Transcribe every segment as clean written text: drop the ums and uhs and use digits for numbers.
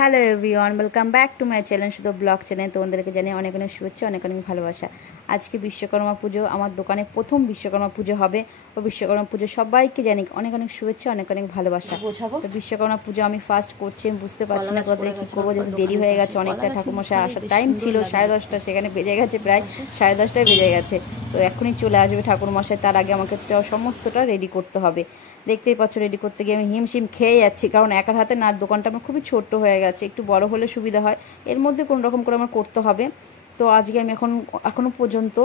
Hello everyone, welcome back to my channel শুধু blog channel. তোমাদেরকে জানিয়ে অনেক অনেক শুভেচ্ছা, অনেক অনেক ভালোবাসা। আজকে বিশ্বকর্মা পুজো, আমার দোকানে প্রথম বিশ্বকর্মা পুজো হবে। ও বিশ্বকর্মা পুজো সবাইকে জানি অনেক অনেক শুভেচ্ছা, অনেক অনেক ভালোবাসা। তো বিশ্বকর্মা পুজো আমি ফার্স্ট করছি, আমি বুঝতে পারছি না কোথায় কী করবো, যেহেতু দেরি হয়ে গেছে অনেকটা। ঠাকুরমশাই আসার টাইম ছিল 10:30, সেখানে বেজে গেছে প্রায় 10:30টায় বেজে গেছে। তো এখনই চলে আসবে ঠাকুরমশাই, তার আগে আমাকে সমস্তটা রেডি করতে হবে। দেখতেই পাচ্ছ, রেডি করতে গিয়ে আমি হিমশিম খেয়ে যাচ্ছি, কারণ একার হাতে না, দোকানটা আমার খুবই ছোট্ট হয়ে গেছে। একটু বড় হলে সুবিধা হয়, এর মধ্যে কোনো রকম করে আমার করতে হবে। তো আজকে আমি এখনো পর্যন্ত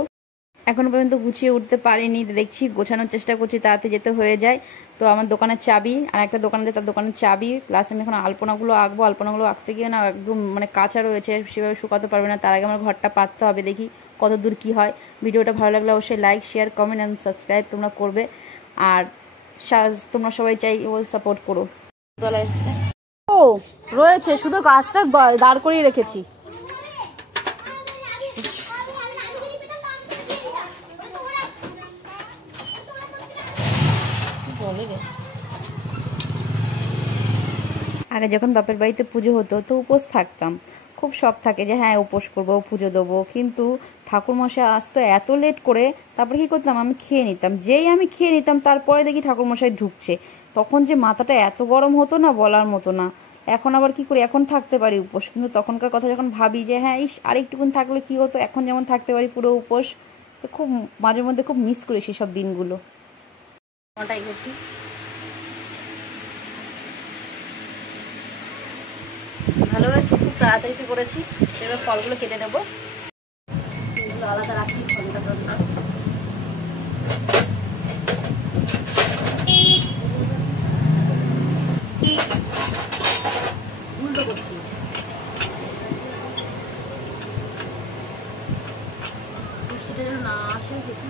গুছিয়ে উঠতে পারিনি। দেখছি গোছানোর চেষ্টা করছি, তাড়াতাড়ি যেতে হয়ে যায়। তো আমার দোকানের চাবি, আর একটা দোকানে তার দোকানের চাবি, প্লাস আমি এখন আলপনাগুলো আঁকবো। আলপনাগুলো আঁকতে গিয়ে না একদম কাঁচা রয়েছে, সেভাবে শুকাতে পারবে না। তার আগে আমার ঘরটা পাততে হবে, দেখি কত দূর কী হয়। ভিডিওটা ভালো লাগলে অবশ্যই like, share, comment and subscribe তোমরা করবে। আর তোমরা সবাই চাই ও সাপোর্ট করো। ও রয়েছে, শুধু গাছটা দাঁড় করিয়ে রেখেছি। আগে যখন বাপের বাড়িতে পুজো হতো তো উপোস থাকতাম, খুব শখ থাকে যে হ্যাঁ উপোস করবো, পুজো দেবো। কিন্তু ঠাকুরমশাই আসতো এত লেট করে, তারপরে কি করতাম, আমি খেয়ে নিতাম। যেই আমি খেয়ে নিতাম তারপরে দেখি ঠাকুরমশাই ঢুকছে। তখন যে মাথাটা এত গরম হতো না, বলার মতো না। এখন আবার কি করি, এখন থাকতে পারি উপোস, কিন্তু তখনকার কথা যখন ভাবি যে হ্যাঁ আরেকটুকুন থাকলে কি হতো, এখন যেমন থাকতে পারি পুরো উপোস, খুব মাঝে মধ্যে খুব মিস করি সেসব দিনগুলো। ওটাই গেছি, ভালো হয়েছে, খুব তাড়াতাড়ি করেছি। এবার ফলগুলো কেটে নেবো, এগুলো আলাদা রাখি। ফলটা দরকার উল্টো করছি, বৃষ্টিটা যেন না আসে। দেখি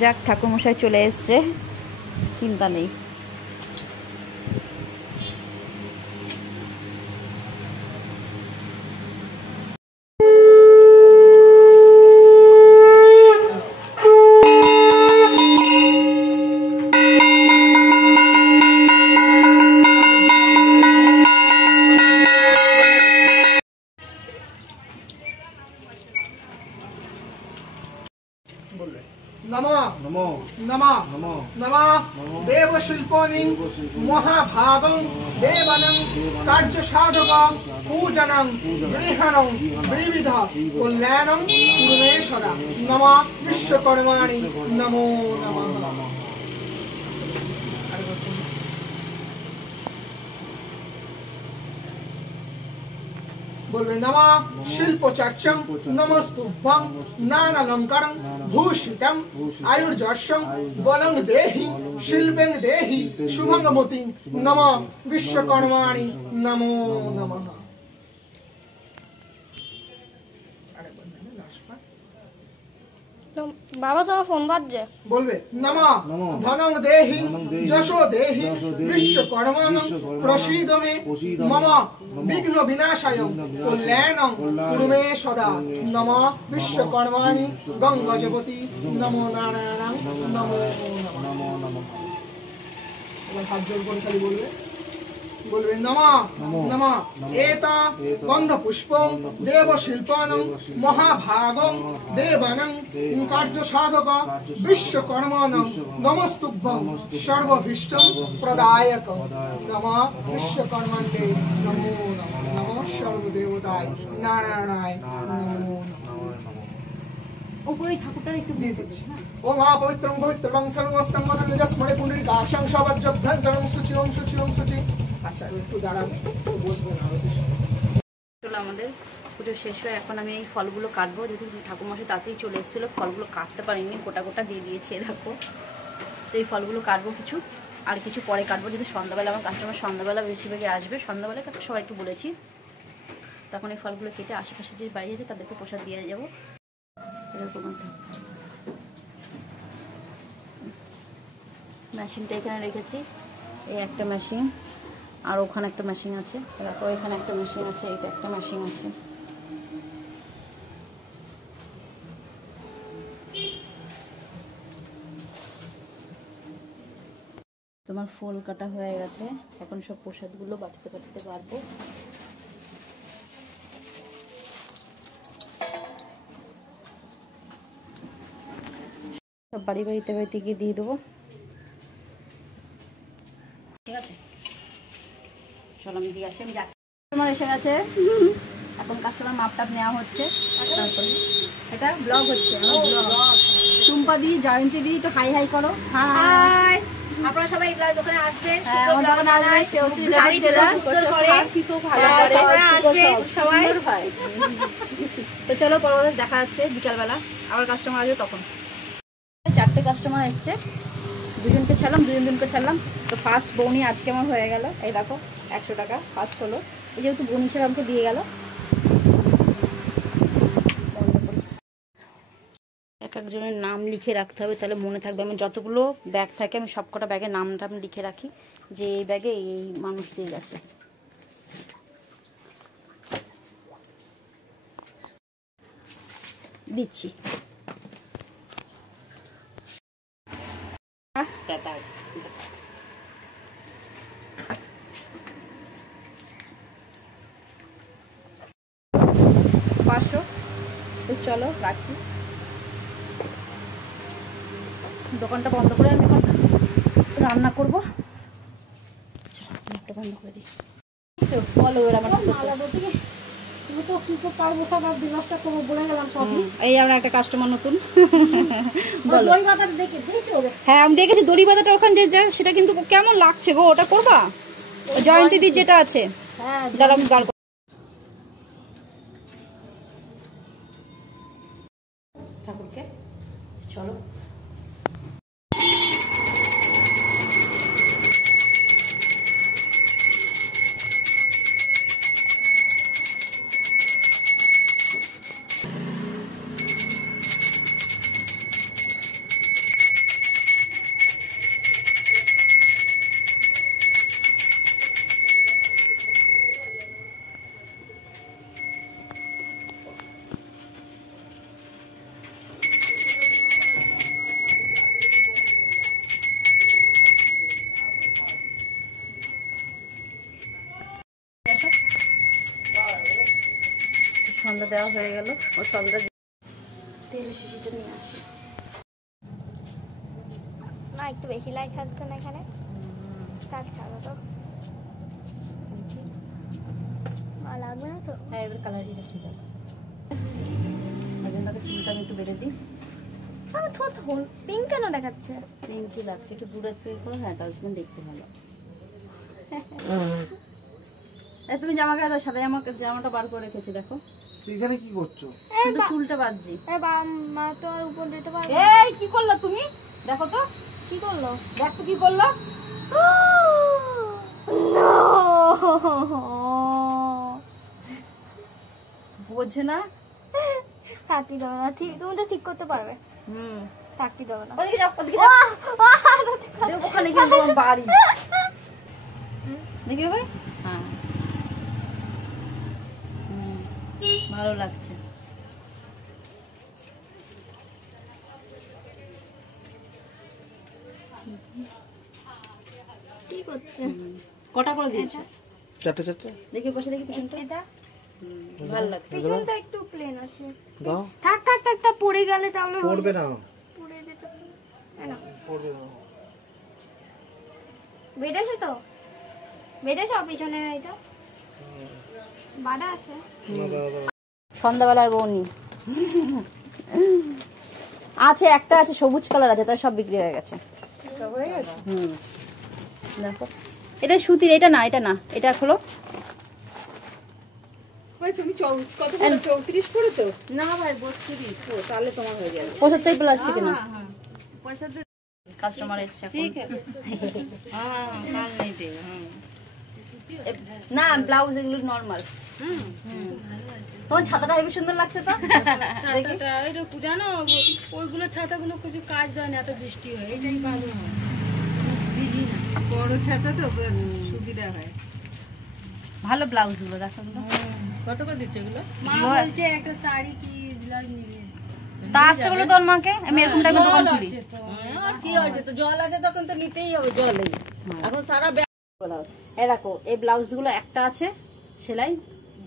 যাক, ঠাকুরমশাই চলে এসছে, চিন্তা নেই। नमः नमः नमः देवशिल्पोनि महाभागं देवानं कार्यसाधकं पूजनं गृहणं विविध कल्याणं कुरुमे सदा। नमः विश्वकर्माणि नमो नमः। बोलबे नमः शिल्पचर्चं नमस्तुभ्यं नानालंकारं भूषितं आयुर्जस्यं बलं देहि शिल्पें देहि शुभंगमति। नमः विश्वकर्माणि नमो नमः। बाबा तो फोन बाजছে बोलबे नमः धनं देहि यशो देहि विश्वकर्माणं प्रसीद मे मम विघ्न विनाशाय कल्याणं कुरु मे सदा। नमः विश्वकर्माणि गंगजपति नमो नारायणं नमो नमः। এবার হাত জোড় করে খালি बोलबे नमः नमः एता गंध पुष्पं देवशिल्पानं महाभागं देवानं कार्य साधक विश्वकर्मानं नमस्तुभ्यं सर्वभीष्टं प्रदायक। नमः विश्वकर्मणे नमो नमः। नमः सर्वदेवताय नारायणाय नमो नमः। উপরে ঠাকুরটার একটু দিয়ে দিচ্ছি। ओम पवित्रं पवित्रं सर्वस्तं मदलजस्मरे पुंडरीकाक्षं शवज्जभ्यन्तरं शुचिं शुचिं शुचि। আচ্ছা একটু দাঁড়াবো, বসবো না। চলো, আমাদের পুজো শেষ হয়ে এখন আমি এই ফলগুলো কাটবো। যেহেতু ঠাকুরমশাই তাড়াতাড়ি চলে এসেছিলো, ফলগুলো কাটতে পারিনি, গোটা গোটা দিয়ে দিয়েছে দেখো। তো এই ফলগুলো কাটবো কিছু, আর কিছু পরে কাটবো। যেহেতু সন্ধ্যাবেলা আমার কাস্টমার সন্ধ্যাবেলা বেশিরভাগই আসবে, সন্ধ্যাবেলা সবাইকে বলেছি। তখন এই ফলগুলো কেটে আশেপাশে যে বাড়ি আছে তাদেরকে প্রসাদ দিয়ে যাবো। এরকম মেশিনটা এখানে রেখেছি, এই একটা মেশিন, আর ওখানে একটা মেশিন আছে, দেখো এখানে একটা মেশিন আছে, এটা একটা মেশিন আছে। তোমার ফুল কাটা হয়ে গেছে, এখন সব প্রসাদগুলো বাটিতে বাটিতে বাড়বো। সব বাড়ি বাড়িতে বাড়িতে গিয়ে দিয়ে দেবো। ঠিক আছে, চলো আমি দিয়ে আসি। আমি যাচ্ছি। কাস্টমার এসে গেছে, এখন কাস্টমার মাপটাপ নেওয়া হচ্ছে। তারপরে এটা ব্লগ হচ্ছে, টুম্পা দি, জয়ন্তী দি, একটু হাই হাই করো। হাই, আপনারা সবাই এগুলা দোকানে আসবেন। হ্যাঁ, আমার দোকানে আসবে, সেওসি লেডিস টেলার করে খুব ভালো করে আসবে সবাই। তো চলো পরবর্তী দেখা যাচ্ছে বিকালবেলা, আবার কাস্টমার আসবে তখন। 4টে কাস্টমার এসছে, দুজনকে ছাড়লাম। তো ফার্স্ট বৌনি আজকে আমার হয়ে গেল। এই দেখো 100 টাকা ফার্স্ট হলো, এই যেহেতু বৌনি হিসেবে আমাকে দিয়ে গেল। এক একজনের নাম লিখে রাখতে হবে, তাহলে মনে থাকবে। আমি যতগুলো ব্যাগ থাকে আমি সবকটা ব্যাগের নামটা আমি লিখে রাখি, যে এই ব্যাগে এই মানুষ দিয়ে গেছে। দিচ্ছি। তো চলো রাখি, দোকানটা বন্ধ করে আমি এখন রান্না করবো। বন্ধ করে দিই। বলো এই আমরা একটা কাস্টমার নতুন। হ্যাঁ আমি দেখেছি দড়ি বাঁধাটা ওখানে, সেটা কিন্তু কেমন লাগছে গো, ওটা করবা? জয়ন্তী দি যেটা আছে, যারা আমি বার ঠাকুরকে। চলো সন্ধ্যা দেওয়া হয়ে গেল। ও সন্ধ্যা তেলের শিশিটা নিয়ে আসি না, একটু বেশি লাইট থাকতো না এখানে, তার ছাড়া তো লাগবে না তো। হ্যাঁ এবার কালারটা ঠিক আছে। এখন তাকে চুলটা আমি একটু বেঁধে দিই। পিঙ্ক কেন দেখাচ্ছে? পিঙ্কই লাগছে, একটু দূরের থেকে করে। হ্যাঁ তার জন্য দেখতে ভালো। তুমি সাদা জামাটা বার করে রেখেছি, দেখো। এখানে কি করছো? চুলটা বাঁধছি। মা তো আর উপর দিতে পারবে। এই কি করলো তুমি? দেখো তো কি করলো, দেখ তো কি করলো। বোঝে না, থাকতে দেবে না। তুমি তো ঠিক করতে পারবে। থাকতে দেবে না। ওদিকে যাও, ওদিকে যাও। ওখানে গিয়ে তোমার বাড়ি দেখি ভাই। হ্যাঁ ভালো লাগছে। কি করছে? কটা করে দিয়েছো? 4টে। দেখি বসে দেখি পিছনটা। এটা ভালো লাগছে। পিছনটা একটু প্লেন আছে। দাও। থাক পড়ে গেলে তাহলে পড়বে না। পড়ে যেতে না। পড়বে না। বেডেছো তো? বেডেছো পিছনে এটা? বাড়া আছে। সন্ধ্যাবেলায় বউনি আছে, একটা আছে সবুজ কালার আছে, তার সব বিক্রি হয়ে গেছে। দেখো এটা সুতির, এটা না এটা খোলো। তুমি কত 34 পড়েছো? না ভাই 32, তাহলে তোমার হয়ে যাবে। 75 প্লাস্টিক না। পয়সা দে। কাস্টমার এসছে ঠিক আছে। কাল নেই দে। না ব্লাউজ এগুলো নরমাল। তোমার ছাতাটা হেবি সুন্দর লাগছে তো। ছাতাটা এটা জানো, ওইগুলো ছাতাগুলো কিছু কাজ দেয় না, এত বৃষ্টি হয়, এটাই ভালো হয়, ভিজি না। বড় ছাতা তো সুবিধা হয়। ভালো ব্লাউজ গুলো দেখো। কত করে দিচ্ছে এগুলো? মা বলছে একটা শাড়ি কি ব্লাউজ নিবে। তা আসছে বলে তোর মাকে আমি এরকম টাইপের দোকান করি। আর কি হয়েছে, তো জল আছে তখন তো নিতেই হবে, জল এখন সারা এই দেখো এই ব্লাউজ গুলো একটা আছে সেলাই,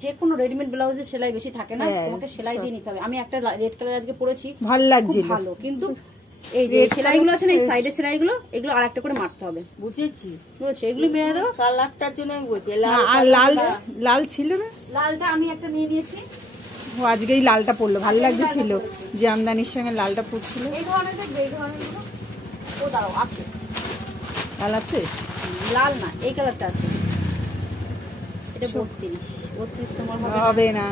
যে কোনো রেডিমেড ব্লাউজে সেলাই বেশি থাকে না, তোমাকে সেলাই দিয়ে নিতে হবে। আমি একটা রেড কালার আজকে পরেছি, ভালো লাগছে, ভালো, কিন্তু এই যে সেলাই গুলো আছে না, এই সাইডের সেলাই গুলো, এগুলো আর একটা করে মারতে হবে। বুঝেছি, বুঝছো? এগুলো মেরে দেবো। কালারটার জন্য আমি বলছি। আর লাল লাল ছিল না, লালটা আমি একটা নিয়ে নিয়েছি। ও আজকেই লালটা পরলো, ভালো লাগছে ছিল যে আমদানির সঙ্গে লালটা পরছিল। এই ধরনের দেখবে, এই ধরনের ও দাঁড়াও আছে, লাল আছে, লাল না এই কালারটা আছে। এটা 32 তোমার হবে না,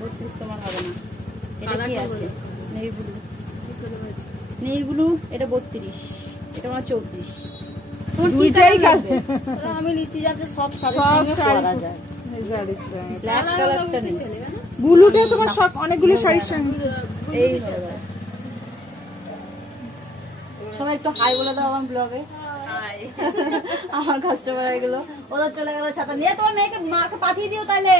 32 তোমার হবে না। এটা কি আছে? নেভি ব্লু, নেভি ব্লু, এটা 32, এটা আমার 34। দুইটাই আমি নিচে যাতে সব সব পরা যায়। ব্ল্যাক কালারটা নেই, ব্লুটা তোমার সব অনেকগুলো শাড়ির সঙ্গে। এই সবাই একটু হাই বলে দাও আমার ব্লগে। আমার কাস্টমার এগুলো ওদের চলে গেল ছাতা নিয়ে। তোমার মেয়েকে মাকে পাঠিয়ে দিও তাহলে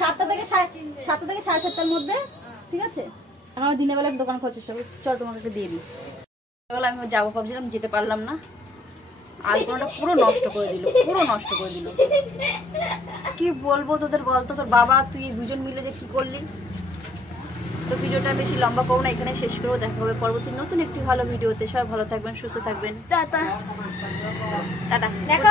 7টা থেকে 7:30-7:30 মধ্যে, ঠিক আছে? এখন আমি দিনের বেলা দোকান খোঁজার চেষ্টা করি। চল তোমাদেরকে দিয়ে দিই। সকালে আমি যাবো ভাবছিলাম, যেতে পারলাম না। আলপনাটা পুরো নষ্ট করে দিল, পুরো নষ্ট করে দিল। কি বলবো তোদের, বলতো তোর বাবা তুই দুজন মিলে যে কি করলি। তো ভিডিওটা বেশি লম্বা করবো না, এখানে শেষ করবো। দেখা হবে পরবর্তী নতুন একটি ভালো ভিডিওতে। সবাই ভালো থাকবেন, সুস্থ থাকবেন। টাটা টাটা, দেখো।